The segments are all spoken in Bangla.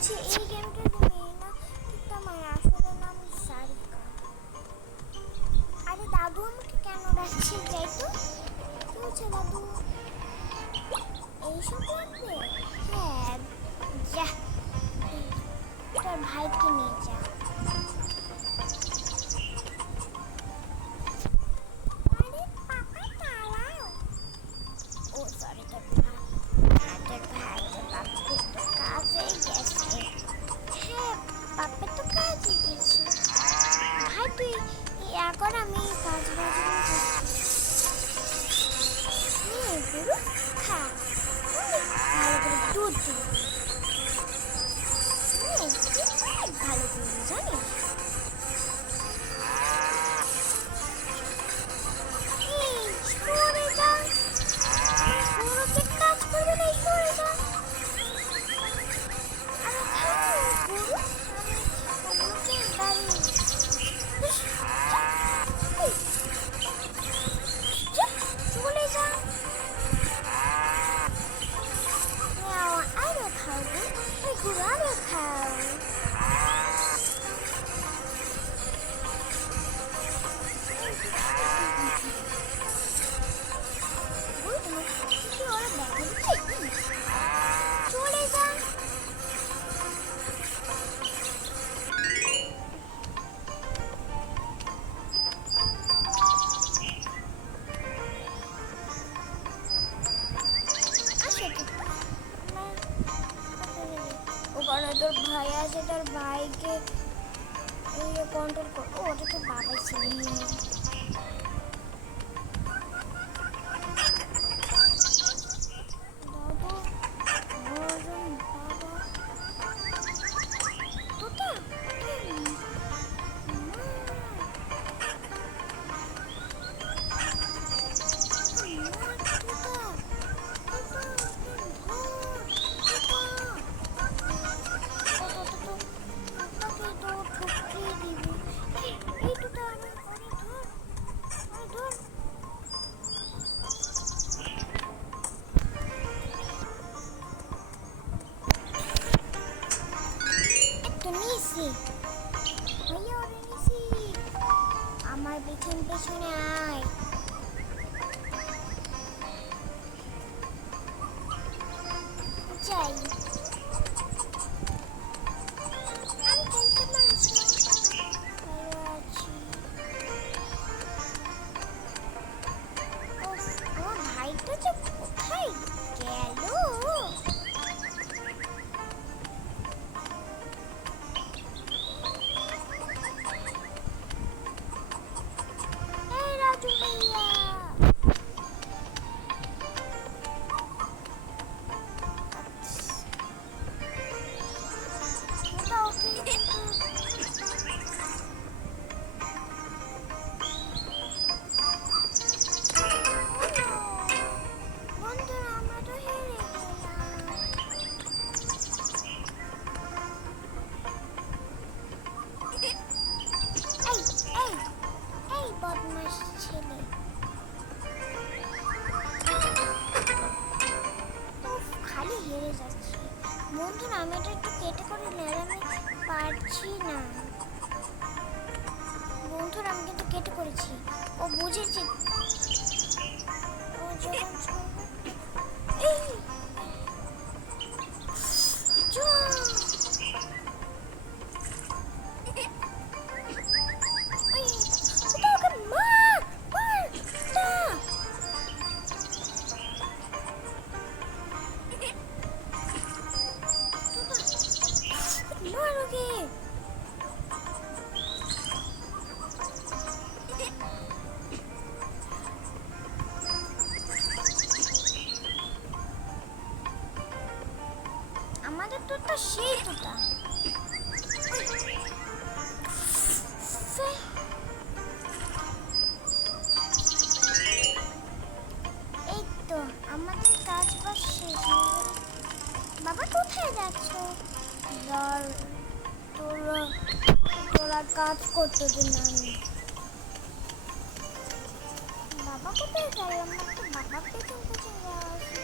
হচ্ছে এই গেমটার মেয়ে না, কিন্তু আমার আসলে নাম সারিকা। আরে দাদু আমাকে কেন ডাকছে? যাই তো। কি হচ্ছে দাদু? এইসব লাগবে? হ্যাঁ, যা তোর ভাইকে নিয়ে যা। আরে পাপা তাড়াও। ও সরি, তোর ভাই তোর বাপকে তো কাজে গেছে। হ্যাঁ, বাপে তো কাজে গেছে। ভাই তুই এখন আমি কাজ বাজগুলো গুরু খা, অনেক ভালো করে দুধ দিবি, অনেক ভালো করবি জানিস। এই সরে যা, গুরুকে কাজ করবে না, সরে যা। আরে গুরু, আমি ওগুলোকে দাঁড়িয়ে চলে যা। আরো খাওয়াবো, ওই গুরু আরো খাও। গুরু তোমার কি ওরা দেখা দিচ্ছে? চলে যা। ওখানে তোর ভাই আছে, তোর ভাইকে কন্ট্রোল কর। ও ওটা তো বাবাই ছিল। আমার পেছন পেছনে আয়। যাই, আমি খেলতে পারছি না। ভালো আছি। আমার ভাইটা যে কোথায় গেল? এই রাজু ভাইয়া, বন্ধুরা আমরা তো হেরে গেলাম। এই এই এই বদমাশ ছেলে, খালি হেরে যাচ্ছে। বন্ধুরা আমি এটা একটু কেটে করে নিলাম, আমি পারছি না। বন্ধুরা আমি কিন্তু কেটে করেছি, ও বুঝেছে। ও যখন এই আমাদের তোতা সেই তোতা। এই তো আমাদের কাজ বাস শেষ। বাবা কোথায় যাচ্ছ? তোরা কাজ করতে দিন আমি। বাবা কোথায় গেল? আমার তো বাবা পেছন পেছন যাওয়া আছে।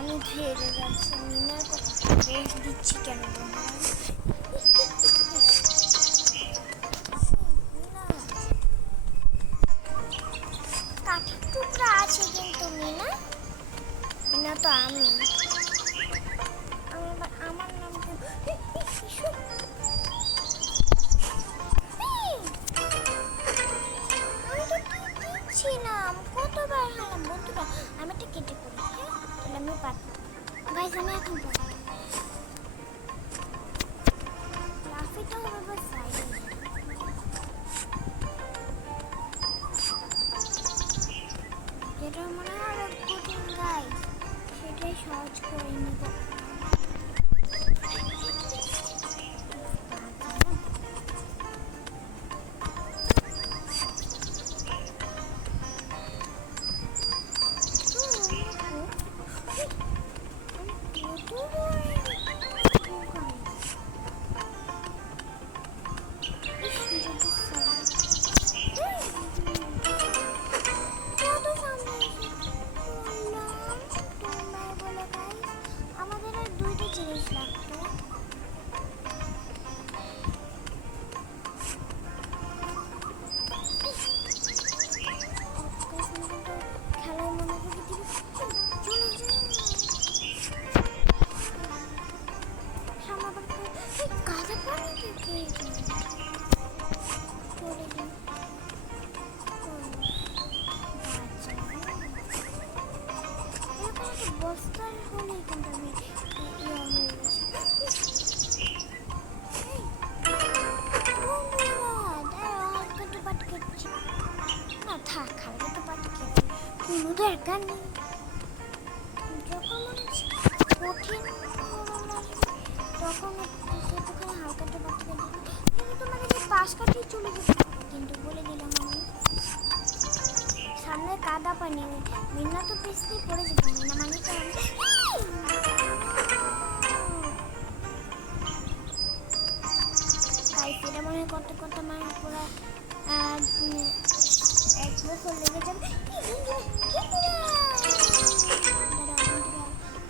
আমি হেরে যাচ্ছি, মিনার দোষ দিচ্ছি কেন তোমরা? কাঠের টুকরা আছে কিন্তু মিনা, মিনা তো আমি আমার নাম ছিলাম কতবার হারাম বন্ধুরা। আমি একটা কেটে পড়ি, হ্যাঁ তাহলে আমি গাইজ আমি এখন পড়ি লাফিটা হবে বা সাইডে যেটা মনে হয় আরো কঠিন গাইজ সেটাই সহজ করে নিব। আমাদের আর দুইটা জিনিস লাগতো। খেলায় মনোযোগী দিবি চলে যায় কাদা পানি থেকে পড়ে যায়। বস্তার হলে কিন্তু আমি ইয়া হয়ে গেছি। হালকা টুপাট খেয়েছি না, থাক হালকা টুপাট খেয়েছি কোনো দরকার নেই। যখন মনে হচ্ছে কঠিন তখন সেটুখানে হালকা টুপাট খেয়ে কিন্তু তোমাদের যে পাশ কাটিয়ে চলে যেত, কিন্তু বলে দিলাম আমি সামনে কাদা পানি মিনা তো পিছলে পড়ে যেত। মিনা মানে তো তাই এটা মনে করতে করতে মানে পুরো 1 বছর লেগে যাবে।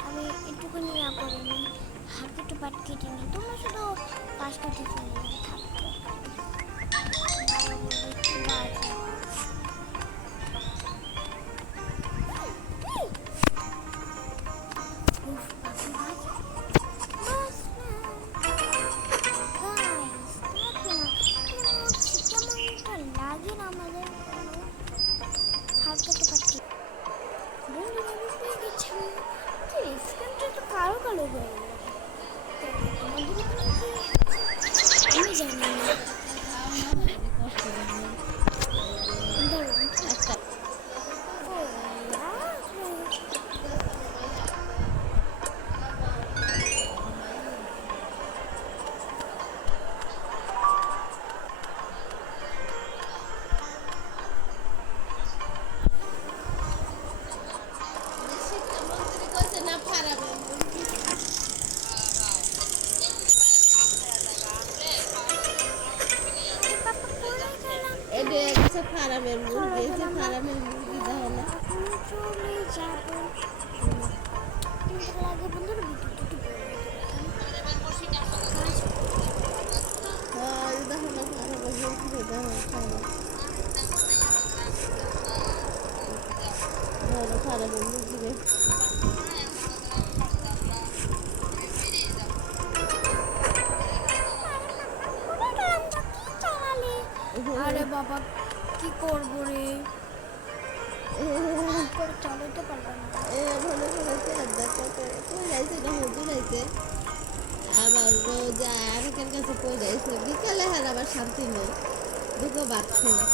আমি একটুখানি ইয়া করিনি, হাতে একটু পাট কেটে নিই, তোমরা শুধু পাশ কাটে চলে থাকবে। কালো কালো হয়ে গেল, আমি জানি না। ফার্মের মুরগি এসে ফার্মের মুরগি তাহলে চলে যাবো লাগে বন্ধুরা দেখো না ফার্মের মুরগি দেখো ফার্মের মুরগি আরে বাবা কি করবো রে, করে চালাতে পারবো না। ভালো কই যাইছে না হুজুর আইছে আবার রোজ আরেকের কাছে কই যাইছে বিকালে হার আবার শান্তি নেই দুটো বাচ্চা না।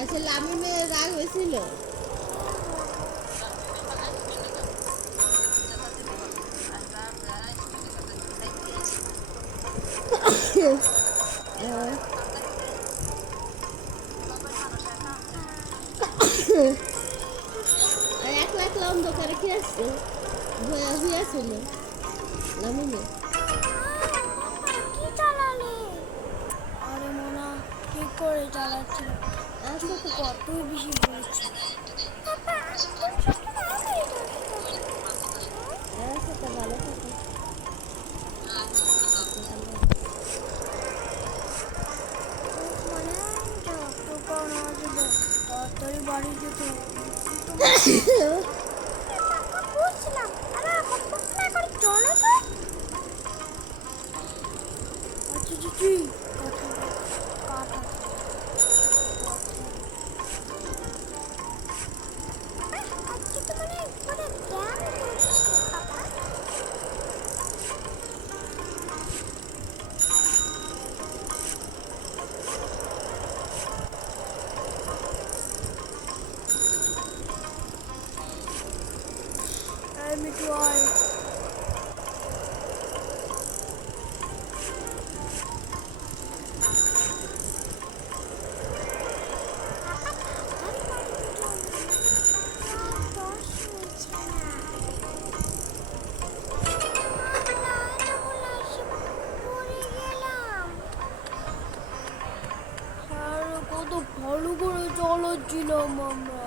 আচ্ছা লামিমের রাগ হয়েছিল অন্ধকারে কি আসছে ভয়া হইয়া ছিল নামিনে কি চালালে? আরে মোনা ঠিক করে চালাচ্ছিল, আচ্ছা তো কতই বেশি বলেছি। আচ্ছা তো ভালো থাকে মানে যত কারণ আসবে তাড়াতাড়ি বাড়ি যেতে বুঝলাম। আরে বকবক না করে চলো তো। আচ্ছা চিচি কথা কাটা আজকে তো মানে একবারে জ্ঞান হচ্ছে পাপা। এই মিঠু আয়। কত ভালো করে চালাচ্ছিলাম আমরা।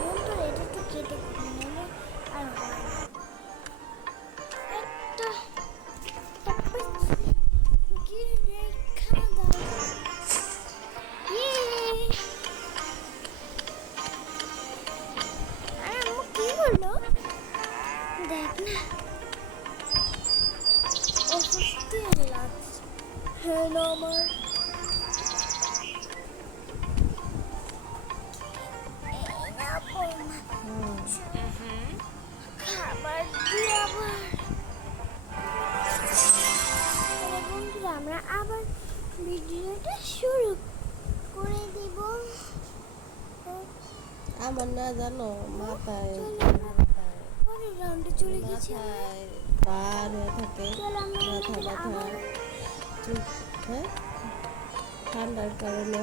বন্ধু এটা একটু কেটে নিলে আর হয় না। একটা কি রেখা দাও। আরে আম্মু কি বললো? দেখ না অস্বস্তি লাগছে। হ্যাঁ না আমার এই না বৌমা খাবার দিয়ে আবার। তাহলে বন্ধুরা আমরা আবার ভিডিওটা শুরু করে দিব। আমার না জানো মাথায় পরের রাউন্ডে চলে গেছি আমরা। মাথায় বার হয়ে থাকে চল আমরা মাথা ব্যথা আবার হ্যাঁ ঠান্ডার কারণে